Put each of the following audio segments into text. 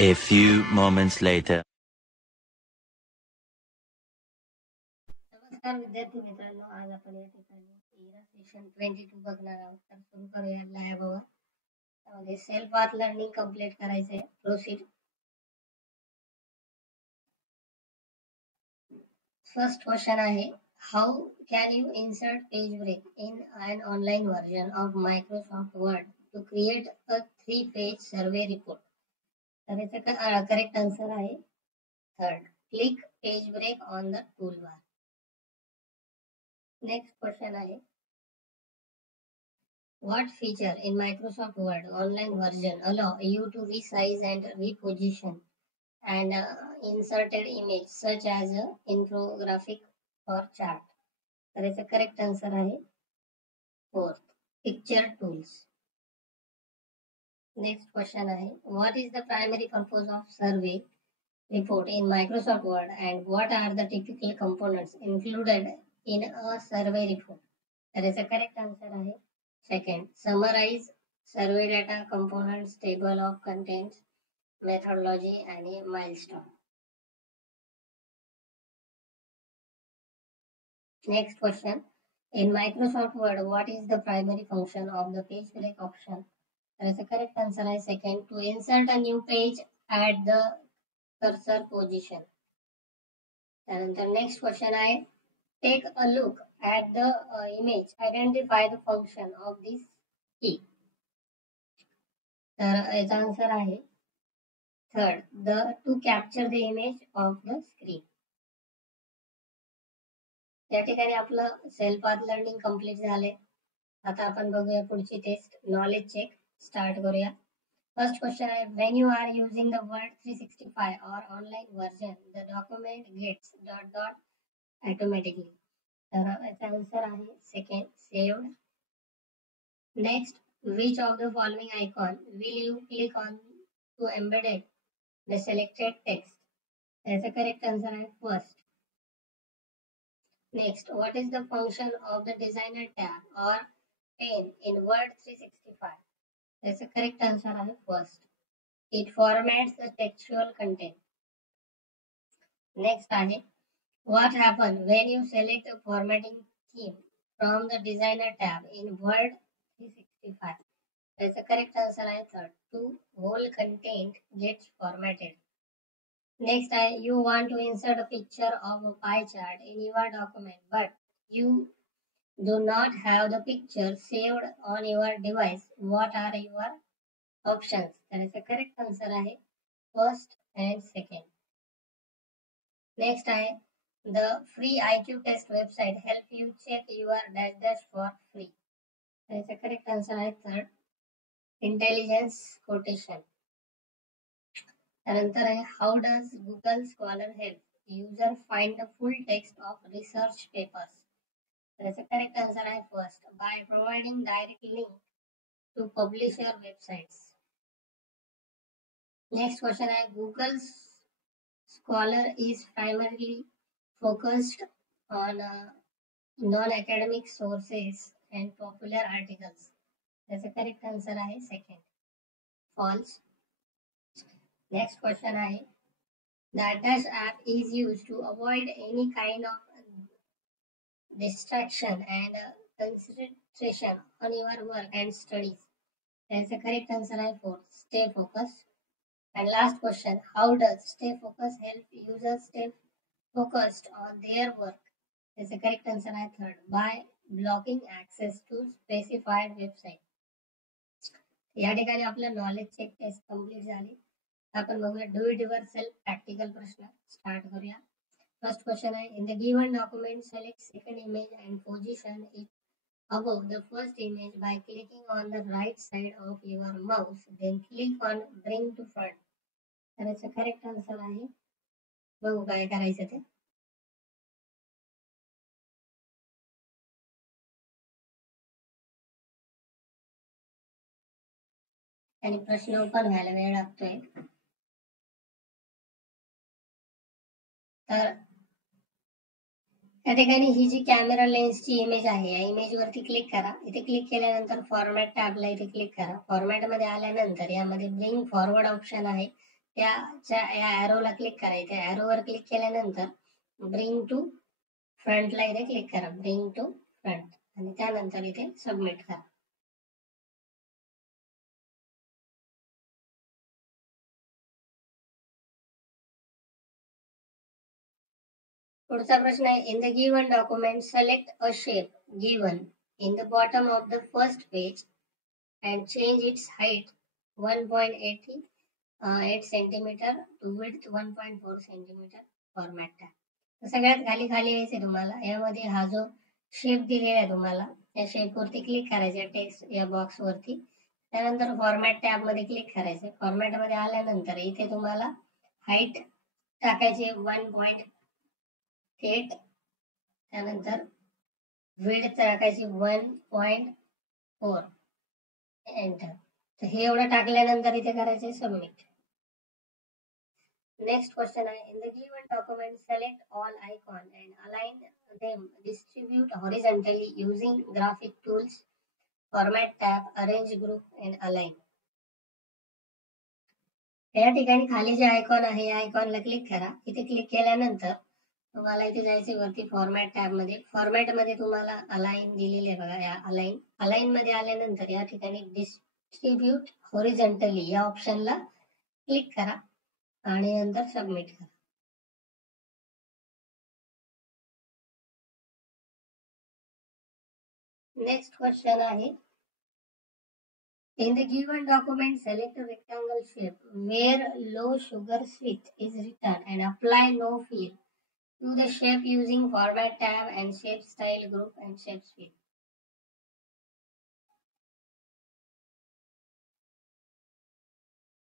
A few moments later. नमस्कार विद्यार्थी मित्रांनो, आज आपण या ठिकाणी इरा सेशन 22 बघणार आहोत. तर सुरू करूया लॅब वर. त्यामध्ये सेल्फ पाथ लर्निंग कंप्लीट करायचे आहे. प्रोसीड. फर्स्ट क्वेश्चन आहे, how can you insert page break in an online version of Microsoft Word to create a three page survey report. तर याचा करेक्ट आन्सर आहे third, click page break on the toolbar. Next question आहे, what feature in Microsoft Word online version allow you to resize and reposition and inserted image such as a infographic or chart? तर याचा correct answer आहे fourth, picture tools. Next question आहे, what is the primary purpose of survey report in Microsoft Word and what are the typical components included in a survey report? तर याचा correct answer आहे second, summarize survey data, components, table of contents, methodology आणि milestone. Next question, in Microsoft Word what is the primary function of the page break option? तर याचा correct answer आहे second, to insert a new page at the cursor position. त्यानंतर next question आहे, take a look at the image, identify the function of this key. तर याचा answer आहे third, to capture the image of the screen. या ठिकाणी आपलं self path learning complete झाले. आता आपण बघूया पुढची टेस्ट, नॉलेज चेक. स्टार्ट करूया. फर्स्ट क्वेश्चन आहे, when you are using the Word 365 or online version the document gets ... automatically. तर याचा आन्सर आहे second, saved. Next, which of the following icon will you click on to embed the selected text? That's a correct answer है first. Next, what is the function of the designer tab or pane in Word 365? That's a correct answer है first. It formats the textual content. Next है, what happens when you select a formatting theme from the designer tab in Word 365? That's the correct answer is third, to whole content gets formatted. Next, you want to insert a picture of a pie chart in your document, but you do not have the picture saved on your device. What are your options? That is the correct answer is first and second. Next, the free IQ test website help you check your dash for free. That is the correct answer is third, intelligence quotation. त्यानंतर आहे, how does Google Scholar help user find the full text of research papers? त्याचा correct answer आहे first, by providing direct link to publisher websites. Next question आहे, Google Scholar is primarily focused on non-academic sources and popular articles. त्याचा correct answer आहे second, false. Next question आहे, that dash app is used to avoid any kind of distraction and concentration on your work and studies. That's the correct answer है fourth, stay focused. And last question, how does stay focused help users stay focused on their work? That's the correct answer है third, by blocking access to specified website. या ठिकाणी आपलं knowledge check taste complete झाली. आपण बघूया do it your self practical प्रश्न. Start करूया. First question आहे, in the given document select second image and position it above the first image by clicking on the right side of your mouse, then click on bring to front. तर याचा correct answer आहे, बघू काय करायचं ते. आणि प्रश्न open व्हायला वेळ लागतोय. तर या ठिकाणी ही जी कॅमेरा लेन्सची इमेज आहे, या इमेज वरती क्लिक करा. इथे क्लिक केल्यानंतर फॉर्मॅट टॅबला इथे क्लिक करा. फॉर्मॅट मध्ये आल्यानंतर यामध्ये ब्रिंग फॉरवर्ड ऑप्शन आहे, या ॲरोला क्लिक करायचं. ॲरोवर क्लिक केल्यानंतर ब्रिंग टू फ्रंटला इथे क्लिक करा, ब्रिंग टू फ्रंट, आणि त्यानंतर इथे सबमिट करा. पुढचा प्रश्न आहे, in the given document select a shape given in the bottom of the first page and change its height 1.8 centimeter to width 1.4 centimeter format tab. सगळ्यात खाली यायचे तुम्हाला. यामध्ये हा जो शेप दिलेला आहे तुम्हाला, त्या शेप वरती क्लिक करायचे, टेक्स्ट या बॉक्स वरती. त्यानंतर फॉर्मॅट टॅब मध्ये क्लिक करायचे. फॉर्मॅट मध्ये आल्यानंतर इथे तुम्हाला हाईट टाकायची 1.8, त्यानंतर विड्थ टाकायची 1.4, एंटर. तर हे एवढं टाकल्यानंतर इथे करायचे सबमिट. नेक्स्ट क्वेश्चन आहे, in the given document select all icon and align them distribute horizontally using graphic tools, format tab, arrange group and align. या ठिकाणी खाली जे आयकॉन आहे या आयकॉनला क्लिक करा. इथे क्लिक केल्यानंतर तुम्हाला इथे जायचे वरती फॉर्मॅट टॅब मध्ये. फॉर्मॅट मध्ये तुम्हाला अलाइन दिलेले आहे बघा. या अलाइन मध्ये आल्यानंतर या ठिकाणी डिस्ट्रीब्यूट हॉरिझॉन्टली या ऑप्शनला क्लिक करा आणि नंतर सबमिट करा. नेक्स्ट क्वेश्चन आहे, in the given document select a rectangle shape where low sugar sweet is written and apply no fill to the shape using format tab and shape style group and shape fill.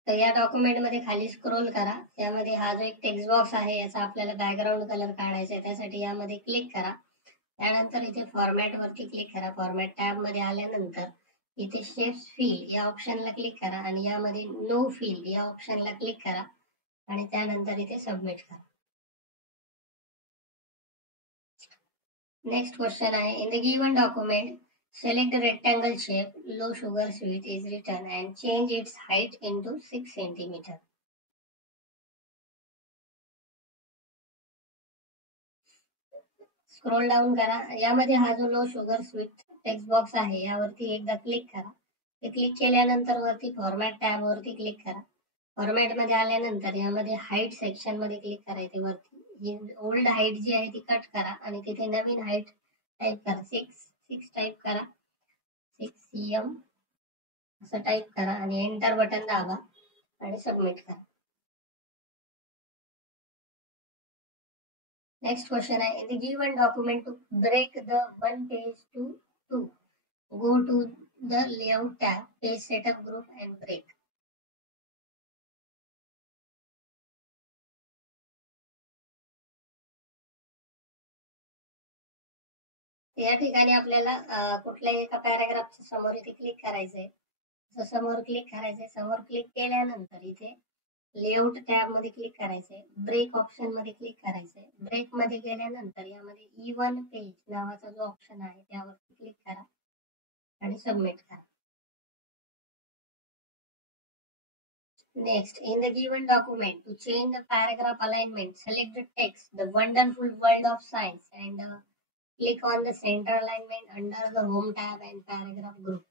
तर या document मध्ये खाली scroll करा. यामध्ये हा जो एक text box आहे याचा आपल्याला बॅकग्राऊंड कलर काढायचा आहे. त्यासाठी यामध्ये क्लिक करा. त्यानंतर इथे फॉर्मॅट वरती क्लिक करा. फॉर्मॅट टॅब मध्ये आल्यानंतर इथे शेप्स फिल या ऑप्शनला क्लिक करा आणि यामध्ये नो फिल या ऑप्शनला क्लिक करा आणि त्यानंतर इथे सबमिट करा. नेक्स्ट क्वेश्चन आहे, in the given document select a rectangle shape low sugar sweet is written and change its height into 6 centimeter. Scroll down करा. यामध्ये हा जो low sugar sweet text box आहे यावरती एकदा क्लिक करा. ते क्लिक केल्यानंतर वरती फॉर्मॅट टॅब वरती क्लिक करा. फॉर्मॅट मध्ये आल्यानंतर यामध्ये हाईट सेक्शन मध्ये क्लिक करायचे. वरती ही ओल्ड हाईट जी आहे ती कट करा आणि तिथे नवीन हाईट टाईप करा. 6 टाईप करा. 6 cm असं टाईप करा आणि एंटर बटन दाबा आणि सबमिट करा. नेक्स्ट क्वेश्चन आहे, in the given document to break the one page to 2 go to the layout tab, page setup group and break. या ठिकाणी आपल्याला कुठल्याही एका पॅराग्राफच्या समोर इथे क्लिक करायचंय. समोर क्लिक करायचंय. समोर क्लिक केल्यानंतर इथे लेआउट टॅब मध्ये क्लिक करायचंय. ब्रेक ऑप्शन मध्ये क्लिक करायचंय. ब्रेक मध्ये गेल्यानंतर यामध्ये इवन पेज नावाचा जो ऑप्शन आहे त्यावरती क्लिक करा आणि सबमिट करा. Next, in the given document, to change the paragraph alignment, select the text, the wonderful world of science, and click on the center alignment under the home tab and paragraph group.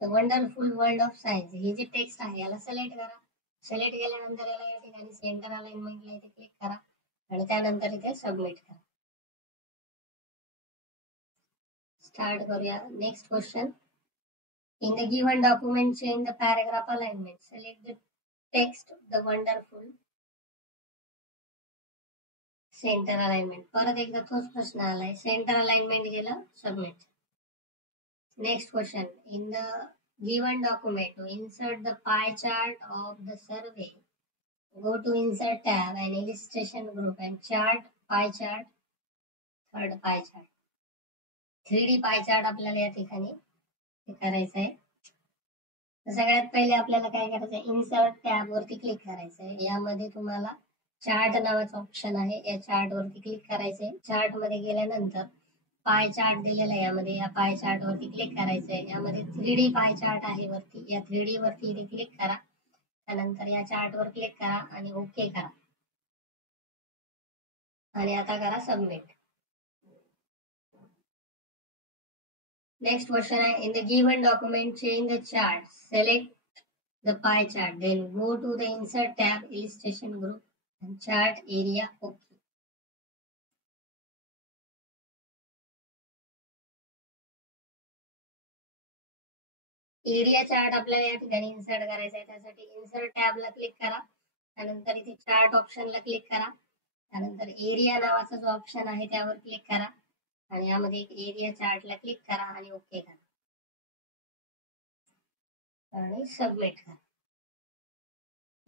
The wonderful world of science हे जे text आहे याला select करा. Select केल्यानंतर याला या ठिकाणी centre अलाइनमेंटला इथे क्लिक करा आणि त्यानंतर इथे सबमिट करा. स्टार्ट करूया. Next question, in the given document change the paragraph alignment, select the text, the wonderful center alignment. परत एकदा तोच प्रश्न आलाय. सेंटर अलाइनमेंट गेलं, submit. Next question, in the given document to insert the pie chart of the survey, go to insert tab and illustration group and chart pie chart, third pie chart. 3D pie chart आपल्याला या ठिकाणी करायचं आहे. सगळ्यात पहिले आपल्याला काय करायचं आहे, इन्सर्ट टॅब वरती क्लिक करायचं आहे. यामध्ये तुम्हाला चार्ट नावाचा ऑप्शन आहे. या चार्ट वरती क्लिक करायचंय. चार्ट मध्ये गेल्यानंतर पाय चार्ट दिलेला आहे, यामध्ये या पाय चार्ट वरती क्लिक करायचं आहे. यामध्ये 3D पाय चार्ट आहे वरती, या 3D वरती इथे क्लिक करा. त्यानंतर या चार्ट वर क्लिक करा आणि ओके करा आणि आता करा सबमिट. नेक्स्ट क्वेश्चन आहे, in the given document change the chart, select the pie chart, then go to the insert tab, illustration group and chart area. Okay. Area chart आपल्याला या ठिकाणी इन्सर्ट करायचा आहे. त्यासाठी इन्सर्ट टॅबला क्लिक करा. त्यानंतर इथे चार्ट ऑप्शनला क्लिक करा. त्यानंतर एरिया नावाचा जो ऑप्शन आहे त्यावर क्लिक करा आणि यामध्ये एक एरिया चार्टला क्लिक करा आणि ओके करा आणि सबमिट करा.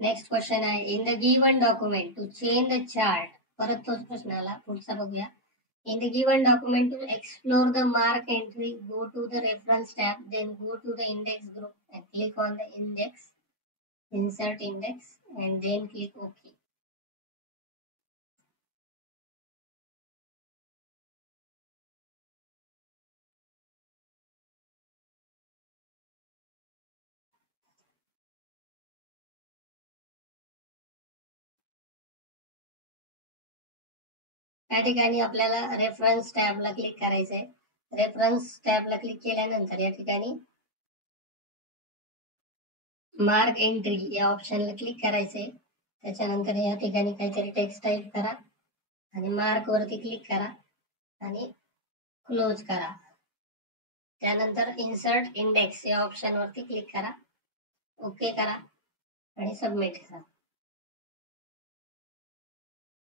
नेक्स्ट क्वेश्चन आहे, in the given document to change the chart, परत तोच प्रश्न आला. पुढचा बघूया. In the given document, to explore the mark entry, go to the reference tab, then go to the index group and click on the index, insert index, and then click OK. या ठिकाणी आपल्याला reference टॅबला click करायचं आहे. Reference टॅबला click केल्यानंतर या ठिकाणी mark entry या ऑप्शनला click करायचंय. त्याच्यानंतर या ठिकाणी काहीतरी टेक्स्ट टाईप करा आणि मार्क वरती क्लिक करा आणि क्लोज करा. त्यानंतर इन्सर्ट इंडेक्स या ऑप्शन वरती क्लिक करा, ओके करा आणि सबमिट करा.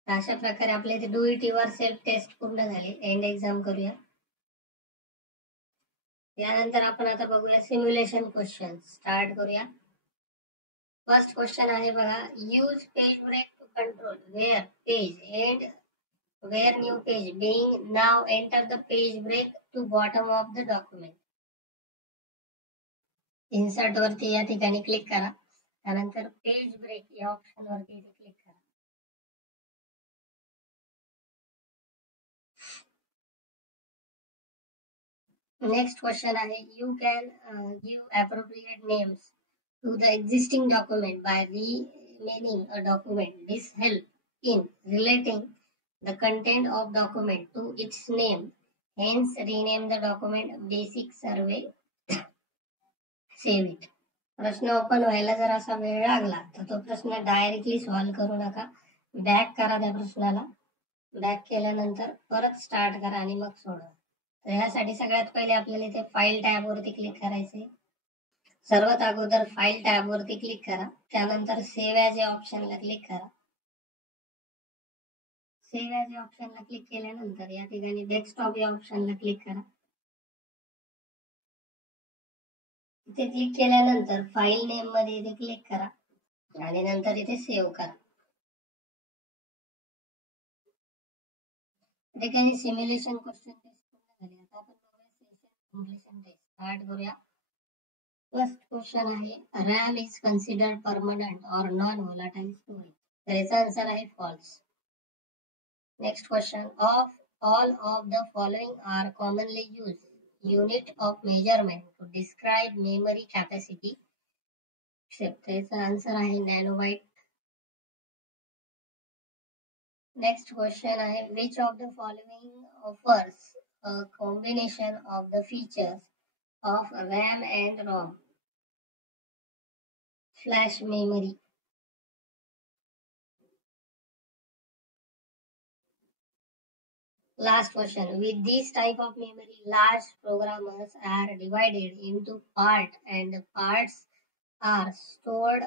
अशा प्रकारे आपल्या इथे do it yourself test पूर्ण झाली. एंड एक्झाम करूया. यानंतर आपण आता बघूया सिम्युलेशन क्वेश्चन. स्टार्ट करूया. फर्स्ट क्वेश्चन आहे बघा, use page break to control where page end where new page being now enter the page break to bottom of the document. Insert वरती या ठिकाणी क्लिक करा. त्यानंतर पेज ब्रेक या option वरती क्लिक करा. नेक्स्ट क्वेश्चन आहे, you can give appropriate names to the existing document by renaming a document. This help in relating the content of document to its name. Hence, rename the document basic survey. Save it. प्रश्न open व्हायला जर असा वेळ लागला तर तो प्रश्न directly solve करू नका. बॅक करा त्या प्रश्नाला. बॅक केल्यानंतर परत स्टार्ट करा आणि मग सोडवा. तर ह्यासाठी सगळ्यात पहिले आपल्याला इथे फाईल टॅब वरती क्लिक करायचे. सर्वात अगोदर फाईल टॅब वरती क्लिक करा. त्यानंतर सेव्ह ॲज या ऑप्शनला क्लिक करा. सेव्ह ॲज या ऑप्शनला क्लिक केल्यानंतर या ठिकाणी डेस्कटॉप या ऑप्शनला क्लिक करा. इथे क्लिक केल्यानंतर फाईल नेम मध्ये इथे क्लिक करा आणि नंतर इथे सेव्ह करा. ठिकाणी सिम्युलेशन क्वेश्चन टेस्ट झाले. आता आपण कंप्लीशन टेस्ट स्टार्ट करूया. फर्स्ट क्वेश्चन आहे, RAM is considered permanent or non volatile storage. तर याचा आन्सर आहे false. Next question, of all of the following are commonly used unit of measurement to describe memory capacity. याचा answer आहे nanobyte. Next question आहे, which of the following offers a combination of the features of RAM and ROM? Flash memory. Last question, with this type of memory, large programs are divided into parts and the parts are stored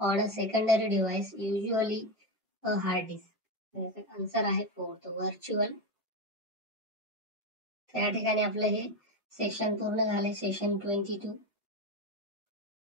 on a secondary device, usually a hard disk. Answer आहे fourth, virtual. त्या ठिकाणी आपलं हे session पूर्ण झाले, session 22.